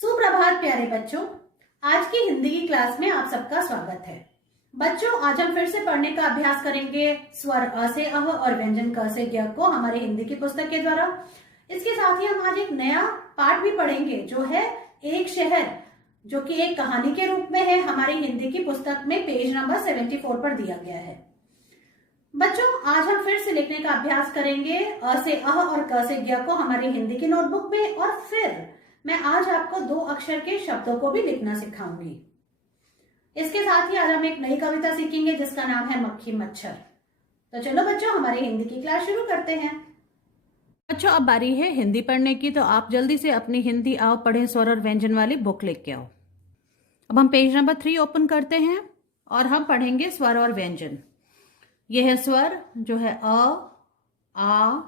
सुप्रभात प्यारे बच्चों, आज की हिंदी की क्लास में आप सबका स्वागत है। बच्चों, आज हम फिर से पढ़ने का अभ्यास करेंगे स्वर अ से अह और व्यंजन क से ज्ञ को हमारे हिंदी की पुस्तक के द्वारा। इसके साथ ही हम आज एक नया पाठ भी पढ़ेंगे जो है एक शहर, जो कि एक कहानी के रूप में है, हमारी हिंदी की पुस्तक में पेज नंबर 74 पर दिया गया है। बच्चों, आज हम फिर से लिखने का अभ्यास करेंगे अ से अह और क से ज्ञ को हमारी हिंदी की नोटबुक में, और फिर मैं आज आपको 2 अक्षर के शब्दों को भी लिखना सिखाऊंगी। इसके साथ ही आज हम एक नई कविता सीखेंगे जिसका नाम है मक्खी मच्छर। तो चलो बच्चों, हमारी हिंदी की क्लास शुरू करते हैं। बच्चों, अब बारी है हिंदी पढ़ने की, तो आप जल्दी से अपनी हिंदी आओ पढ़ें स्वर और व्यंजन वाली बुक लेके आओ। अब हम पेज नंबर 3 ओपन करते हैं और हम पढ़ेंगे स्वर और व्यंजन। यह है स्वर जो है अ, आ,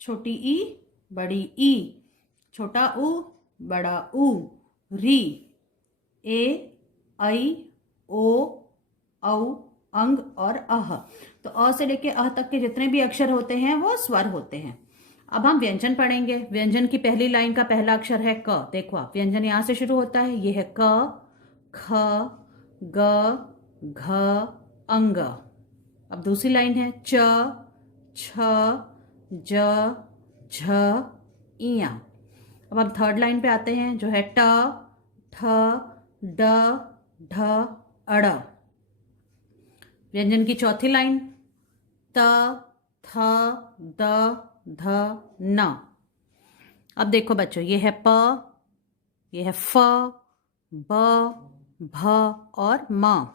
छोटी ई, बड़ी ई, छोटा उ, बड़ा उ, री, ए, ऐ, ओ, औ, अंग और अह। तो अ से लेके अह तक के जितने भी अक्षर होते हैं वो स्वर होते हैं। अब हम व्यंजन पढ़ेंगे। व्यंजन की पहली लाइन का पहला अक्षर है क। देखो आप, व्यंजन यहां से शुरू होता है। ये है क, ख, ग, घ, अंग। अब दूसरी लाइन है च, छ, ज, झ, इया। अब हम थर्ड लाइन पे आते हैं जो है ट, ठ, ड, ढ, अड़। व्यंजन की चौथी लाइन त, थ, द, ध, न। अब देखो बच्चों, ये है प, ये है फ, ब, भ और म।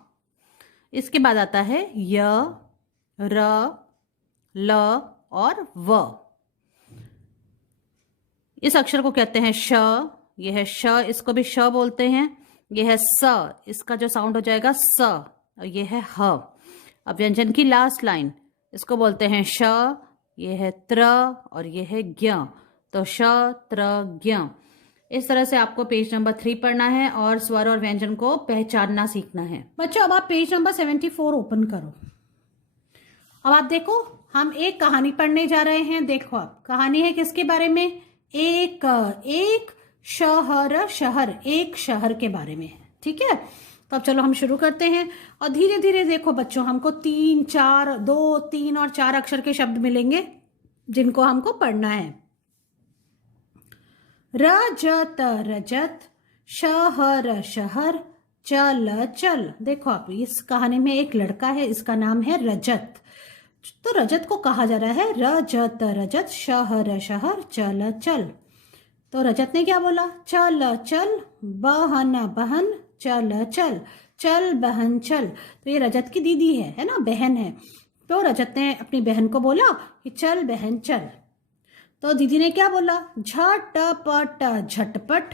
इसके बाद आता है य, र, ल और व। इस अक्षर को कहते हैं श। यह है श, इसको भी श बोलते हैं। यह है स, इसका जो साउंड हो जाएगा स, और यह है ह। अब व्यंजन की लास्ट लाइन, इसको बोलते हैं श, यह है त्र और यह है ज्ञ। तो श, त्र, ज्ञ। इस तरह से आपको पेज नंबर 3 पढ़ना है और स्वर और व्यंजन को पहचानना सीखना है। बच्चों, अब आप पेज नंबर 74 ओपन करो। अब आप देखो, हम एक कहानी पढ़ने जा रहे हैं। देखो आप, कहानी है किसके बारे में? एक शहर, शहर, एक शहर के बारे में है। ठीक है, तो अब चलो हम शुरू करते हैं। और धीरे धीरे देखो बच्चों, हमको 3, 4, 2, 3 और 4 अक्षर के शब्द मिलेंगे जिनको हमको पढ़ना है। रजत, रजत, शहर, शहर, चल, चल। देखो आप, इस कहानी में एक लड़का है, इसका नाम है रजत। तो रजत को कहा जा रहा है रजत, रजत, शहर, शहर, चल, चल। तो रजत ने क्या बोला? चल, चल, बहन, बहन, चल, चल, चल बहन चल। तो ये रजत की दीदी है ना, बहन है। तो रजत ने अपनी बहन को बोला कि चल बहन चल। तो दीदी ने क्या बोला? झटपट, झटपट,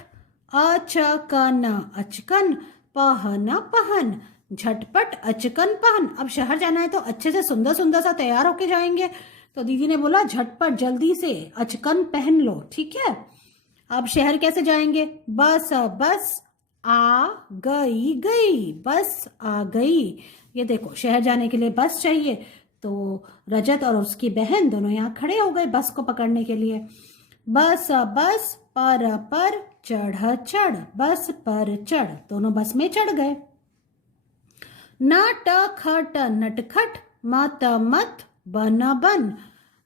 अचकन, अचकन, पहन, पहन। झटपट, अचकन, पहन। अब शहर जाना है तो अच्छे से सुंदर सुंदर सा तैयार होके जाएंगे। तो दीदी ने बोला झटपट, जल्दी से अचकन पहन लो। ठीक है, अब शहर कैसे जाएंगे? बस, बस, आ गई, गई, बस आ गई। ये देखो, शहर जाने के लिए बस चाहिए। तो रजत और उसकी बहन दोनों यहाँ खड़े हो गए बस को पकड़ने के लिए। बस, बस, पर, चढ़, चढ़, बस पर चढ़। दोनों बस में चढ़ गए। नट, खट, नटखट, मत, मत, बन, बन।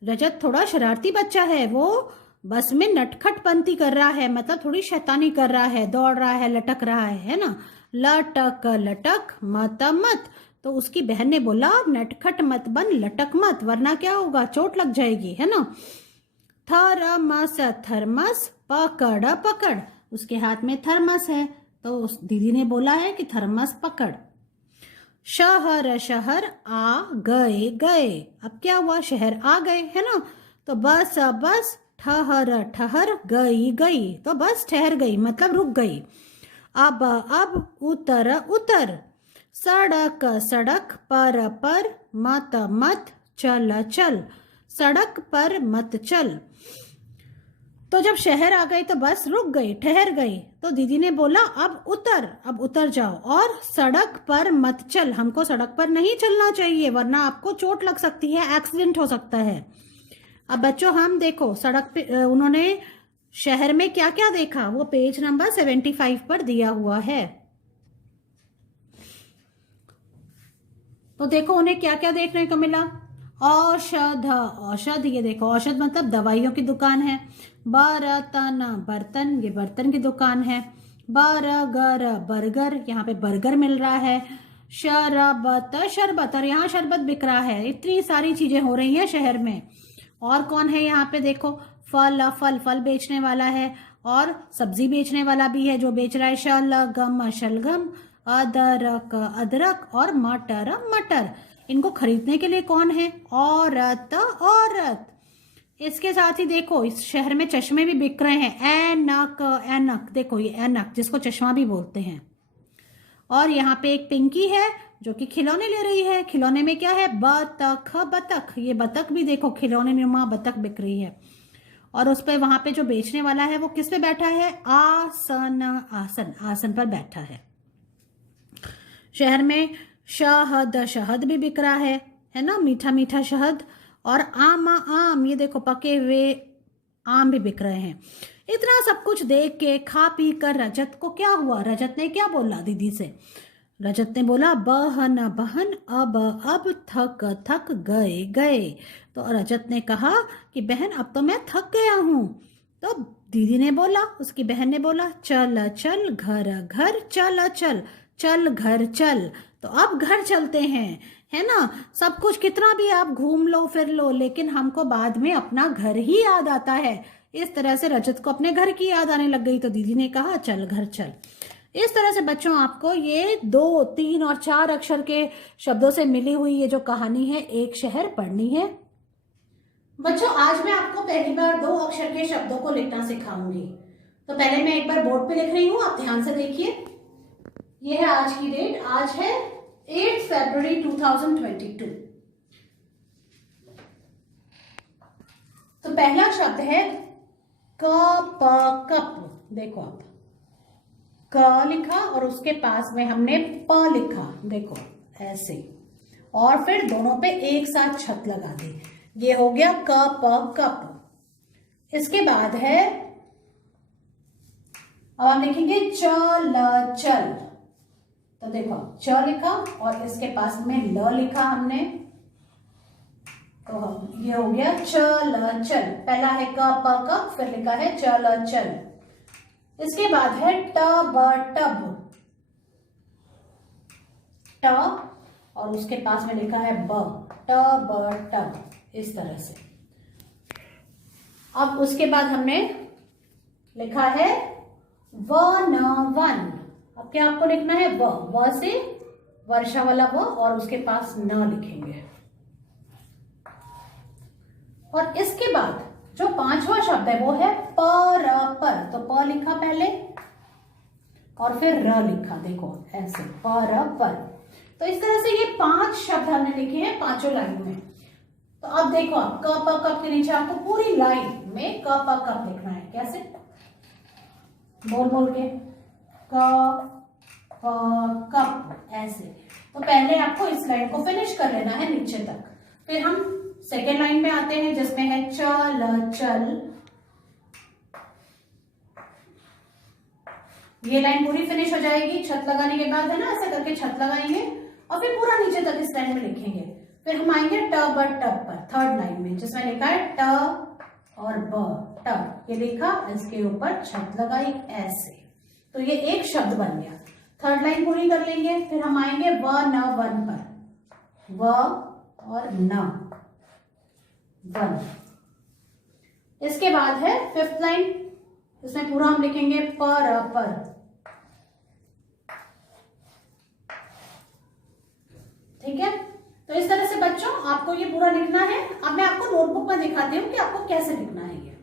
रजत थोड़ा शरारती बच्चा है, वो बस में नटखट पंती कर रहा है, मतलब थोड़ी शैतानी कर रहा है, दौड़ रहा है, लटक रहा है ना। लटक, लटक, मत, मत। तो उसकी बहन ने बोला नटखट मत बन, लटक मत, वरना क्या होगा? चोट लग जाएगी, है ना। थर्मस, थर्मस, पकड़, पकड़। उसके हाथ में थर्मस है, तो उस दीदी ने बोला है कि थर्मस पकड़। शहर, शहर, आ गए, गए। अब क्या हुआ? शहर आ गए, है ना। तो बस, बस, ठहर, ठहर, गई, गई। तो बस ठहर गई, मतलब रुक गई। अब, उतर, उतर। सड़क, सड़क, पर, मत, मत, चल, चल। सड़क पर मत चल। तो जब शहर आ गई तो बस रुक गई, ठहर गई। तो दीदी ने बोला अब उतर जाओ और सड़क पर मत चल। हमको सड़क पर नहीं चलना चाहिए, वरना आपको चोट लग सकती है, एक्सीडेंट हो सकता है। अब बच्चों, हम देखो सड़क पे उन्होंने शहर में क्या क्या देखा वो पेज नंबर 75 पर दिया हुआ है। तो देखो उन्हें क्या क्या देखने को मिला। औषध, औषध ये देखो, औषध मतलब दवाइयों की दुकान है। बर्तन, बर्तन ये बर्तन की दुकान है। बर्गर, बर्गर यहाँ पे बर्गर मिल रहा है। शरबत, शरबत, और यहाँ शरबत बिक रहा है। इतनी सारी चीजें हो रही हैं शहर में। और कौन है यहाँ पे देखो, फल, फल फल बेचने वाला है, और सब्जी बेचने वाला भी है जो बेच रहा है शलगम, शलगम, अदरक, अदरक, और मटर, मटर। इनको खरीदने के लिए कौन है, औरत, औरत। इसके साथ ही देखो इस शहर में चश्मे भी बिक रहे हैं। ऐनक, ऐनक देखो, ये ऐनक जिसको चश्मा भी बोलते हैं। और यहाँ पे एक पिंकी है जो कि खिलौने ले रही है। खिलौने में क्या है, बतख, बतख, ये बतख भी देखो, खिलौने नुमा बतख बिक रही है। और उस पे वहां पे जो बेचने वाला है वो किस पे बैठा है, आसन, आसन, आसन पर बैठा है। शहर में शहद, शहद भी बिक रहा है ना, मीठा मीठा शहद। और आम, आम ये देखो पके हुए आम भी बिक रहे हैं। इतना सब कुछ देख के खा पी कर रजत को क्या हुआ, रजत ने क्या बोला दीदी से। रजत ने बोला बहन, बहन, अब थक थक गए गए। तो रजत ने कहा कि बहन अब तो मैं थक गया हूँ। तो दीदी ने बोला, उसकी बहन ने बोला चल चल घर घर चल चल, चल घर चल। तो अब घर चलते हैं, है ना। सब कुछ कितना भी आप घूम लो फिर लो, लेकिन हमको बाद में अपना घर ही याद आता है। इस तरह से रजत को अपने घर की याद आने लग गई। तो दीदी ने कहा चल घर चल। इस तरह से बच्चों आपको ये 2, 3 और 4 अक्षर के शब्दों से मिली हुई ये जो कहानी है एक शहर पढ़नी है। बच्चों आज मैं आपको पहली बार 2 अक्षर के शब्दों को लिखना सिखाऊंगी। तो पहले मैं एक बार बोर्ड पे लिख रही हूँ, आप ध्यान से देखिए। ये है आज की डेट, आज है 8 फरवरी 2022। तो पहला शब्द है कप, कप। देखो आप क लिखा और उसके पास में हमने प लिखा, देखो ऐसे, और फिर दोनों पे एक साथ छत लगा दी। ये हो गया कप, कप। इसके बाद है, अब हम लिखेंगे चल चल। तो देखो च लिखा और इसके पास में ल लिखा हमने, तो ये हो गया चल चल। पहला है कप, कप, फिर लिखा है चल चल। इसके बाद है टब, टब, टब, और उसके पास में लिखा है ब, टब, टब, इस तरह से। अब उसके बाद हमने लिखा है वन, वन। अब क्या आपको लिखना है, व से वर्षा वाला व, और उसके पास न लिखेंगे। और इसके बाद जो 5वां शब्द है वो है पर, पर। तो प लिखा पहले और फिर र लिखा, देखो ऐसे पर, पर। तो इस तरह से ये 5 शब्द हमने लिखे हैं 5 लाइन में। तो अब देखो आप क प कप के नीचे आपको पूरी लाइन में क प कप लिखना है। कैसे, बोल बोल के, क प कप, ऐसे। तो पहले आपको इस लाइन को फिनिश कर लेना है नीचे तक। फिर हम सेकेंड लाइन में आते हैं जिसमें है चल चल। ये लाइन पूरी फिनिश हो जाएगी छत लगाने के बाद, है ना, ऐसे करके छत लगाएंगे और फिर पूरा नीचे तक इस लाइन में लिखेंगे। फिर हम आएंगे टब, टब पर, थर्ड लाइन में जिसमें लिखा है ट और ब, टब। ये लिखा, इसके ऊपर छत लगाई ऐसे। तो ये एक शब्द बन गया। थर्ड लाइन पूरी कर लेंगे, फिर हम आएंगे व न वन पर, व और न, वन। इसके बाद है फिफ्थ लाइन, इसमें पूरा हम लिखेंगे पर। ठीक है, तो इस तरह से बच्चों आपको ये पूरा लिखना है। अब मैं आपको नोटबुक में दिखाती हूँ कि आपको कैसे लिखना है ये।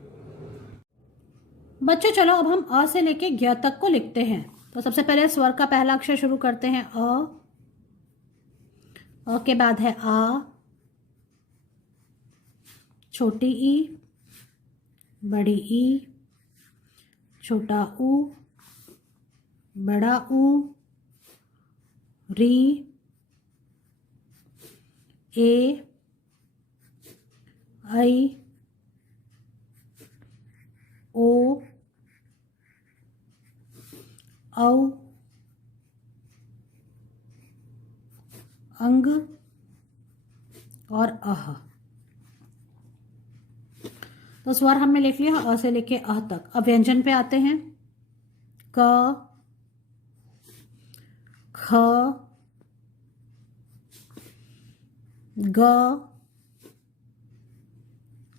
बच्चों चलो अब हम अ से लेके ज्ञ तक को लिखते हैं। तो सबसे पहले स्वर का पहला अक्षर शुरू करते हैं अ के बाद है आ, छोटी ई, बड़ी ई, छोटा ऊ, बड़ा ऊ, री, ए, ऐ, ओ, औ, अंग और अह। तो स्वर हमने लिख लिया अ से लेके अह तक। अब व्यंजन पे आते हैं। क, ख, ग,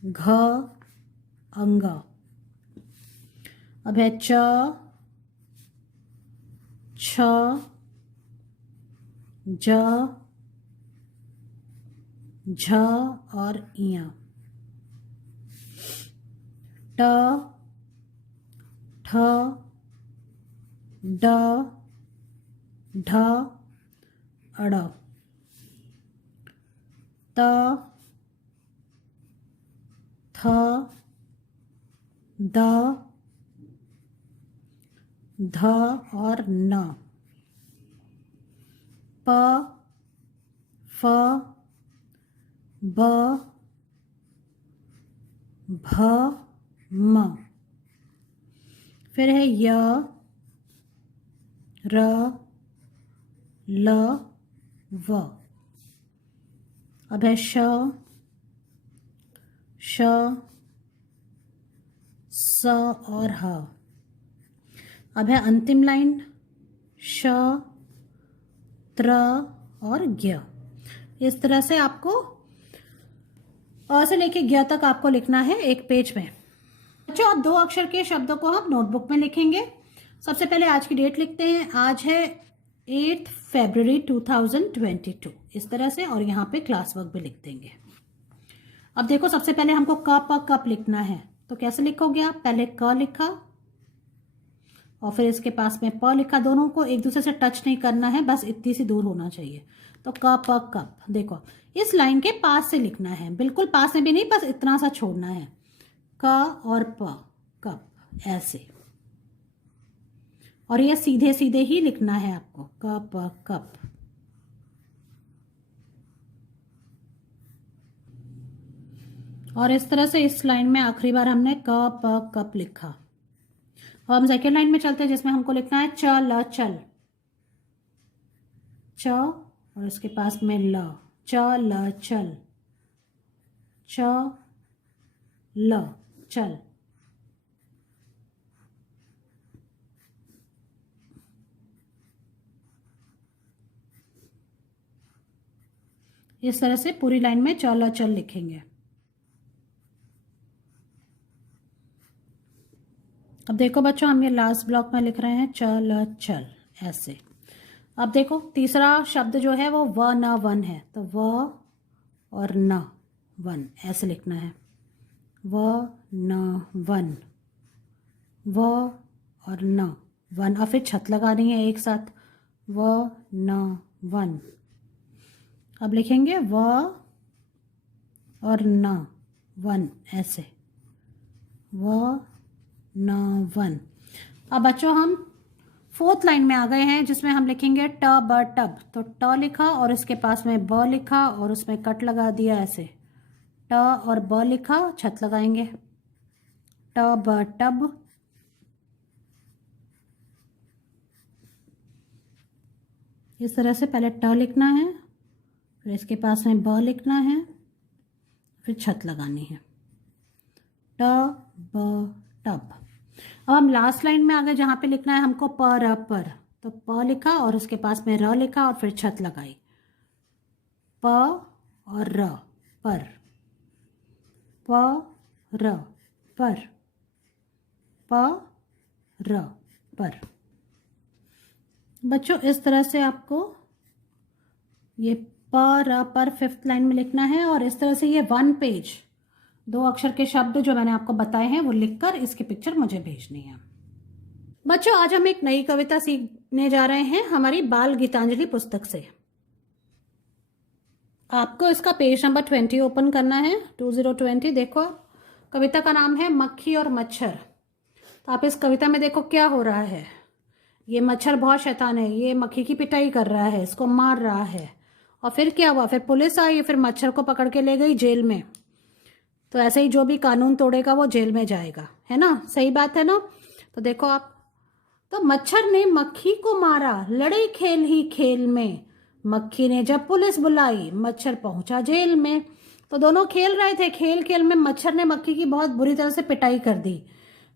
घ, अंग। अब है च, छ, ज, झ और इया। ट, ठ, ड, ढ, अड़। त, थ, द, ध और न। प, फ, ब, भ, म। फिर है य, र, ल, व। अब है श, श, स और ह। अब है अंतिम लाइन श, त्र और ज्ञ। इस तरह से आपको अ से लेके ज्ञ तक आपको लिखना है एक पेज में। बच्चों अब 2 अक्षर के शब्दों को हम नोटबुक में लिखेंगे। सबसे पहले आज की डेट लिखते हैं। आज है 8 फरवरी 2022 इस तरह से, और यहाँ पे क्लास वर्क भी लिख देंगे। अब देखो सबसे पहले हमको क प कप लिखना है, तो कैसे लिखोगे आप? पहले क लिखा और फिर इसके पास में प लिखा। दोनों को एक दूसरे से टच नहीं करना है, बस इतनी सी दूर होना चाहिए। तो क प कप। देखो इस लाइन के पास से लिखना है, बिल्कुल पास में भी नहीं, बस इतना सा छोड़ना है। क और प, कप, ऐसे। और ये सीधे सीधे ही लिखना है आपको, क प कप। और इस तरह से इस लाइन में आखिरी बार हमने क प कप लिखा। अब हम सेकेंड लाइन में चलते हैं जिसमें हमको लिखना है च ल चल। च और इसके पास में ल, च ल चल, च ल चल। इस तरह से पूरी लाइन में च ल चल लिखेंगे। अब देखो बच्चों हम ये लास्ट ब्लॉक में लिख रहे हैं च ल चल, ऐसे। अब देखो तीसरा शब्द जो है वो व न वन है, तो व और न वन ऐसे लिखना है। व न वन, व और न वन। और फिर छत लगानी है एक साथ, व न वन। अब लिखेंगे व और न वन, ऐसे, व न वन। अब बच्चों हम फोर्थ लाइन में आ गए हैं जिसमें हम लिखेंगे ट ब टब। तो ट लिखा और इसके पास में ब लिखा और उसमें कट लगा दिया, ऐसे। ट और ब लिखा, छत लगाएंगे, ट ब टब। इस तरह से पहले ट लिखना है, फिर इसके पास में ब लिखना है, फिर छत लगानी है, ट ब टब। अब हम लास्ट लाइन में आ गए जहाँ पे लिखना है हमको प र पर। तो प लिखा और उसके पास में र लिखा और फिर छत लगाई, प और र, पर, प र पर, प र पर। बच्चों इस तरह से आपको ये प र पर फिफ्थ लाइन में लिखना है। और इस तरह से ये 1 पेज 2 अक्षर के शब्द जो मैंने आपको बताए हैं वो लिखकर इसकी पिक्चर मुझे भेजनी है। बच्चों आज हम एक नई कविता सीखने जा रहे हैं हमारी बाल गीतांजलि पुस्तक से। आपको इसका पेज नंबर 20 ओपन करना है, 2020। देखो कविता का नाम है मक्खी और मच्छर। तो आप इस कविता में देखो क्या हो रहा है। ये मच्छर बहुत शैतान है, ये मक्खी की पिटाई कर रहा है, इसको मार रहा है। और फिर क्या हुआ? फिर पुलिस आई, फिर मच्छर को पकड़ के ले गई जेल में। तो ऐसे ही जो भी कानून तोड़ेगा वो जेल में जाएगा, है ना? सही बात है ना? तो देखो आप, तो मच्छर ने मक्खी को मारा, लड़े खेल ही खेल में। मक्खी ने जब पुलिस बुलाई, मच्छर पहुंचा जेल में। तो दोनों खेल रहे थे, खेल खेल में मच्छर ने मक्खी की बहुत बुरी तरह से पिटाई कर दी।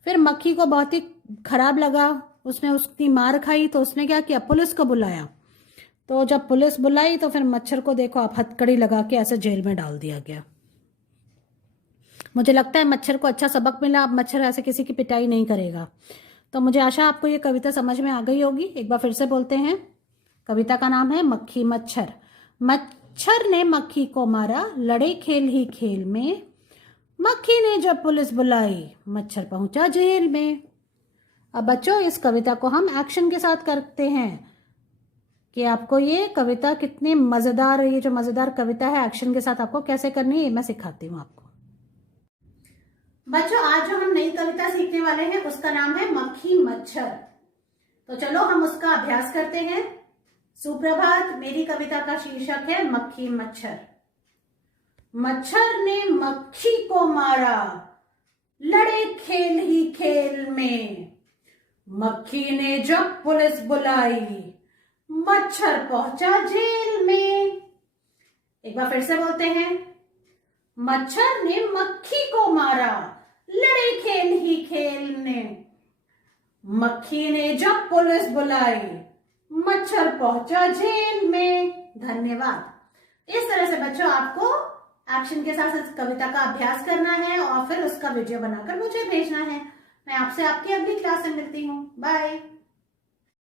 फिर मक्खी को बहुत ही खराब लगा, उसने उसकी मार खाई, तो उसने क्या किया, पुलिस को बुलाया। तो जब पुलिस बुलाई तो फिर मच्छर को देखो आप, हथकड़ी लगा के ऐसे जेल में डाल दिया गया। मुझे लगता है मच्छर को अच्छा सबक मिला, अब मच्छर ऐसे किसी की पिटाई नहीं करेगा। तो मुझे आशा आपको ये कविता समझ में आ गई होगी। एक बार फिर से बोलते हैं। कविता का नाम है मक्खी मच्छर। मच्छर ने मक्खी को मारा, लड़े खेल ही खेल में। मक्खी ने जब पुलिस बुलाई, मच्छर पहुंचा जेल में। अब बच्चों इस कविता को हम एक्शन के साथ करते हैं कि आपको ये कविता कितनी मजेदार, ये जो मजेदार कविता है एक्शन के साथ आपको कैसे करनी है ये मैं सिखाती हूँ आपको। बच्चों आज जो हम नई कविता सीखने वाले हैं उसका नाम है मक्खी मच्छर। तो चलो हम उसका अभ्यास करते हैं। सुप्रभात, मेरी कविता का शीर्षक है मक्खी मच्छर। मच्छर ने मक्खी को मारा, लड़े खेल ही खेल में। मक्खी ने जब पुलिस बुलाई, मच्छर पहुंचा जेल में। एक बार फिर से बोलते हैं। मच्छर ने मक्खी को मारा, लड़े खेल ही खेल में। मक्खी ने जब पुलिस बुलाई, मच्छर पहुंचा जेल में। धन्यवाद। इस तरह से बच्चों आपको एक्शन के साथ इस कविता का अभ्यास करना है और फिर उसका वीडियो बनाकर मुझे भेजना है। मैं आपसे आपकी अगली क्लास में मिलती हूँ। बाय।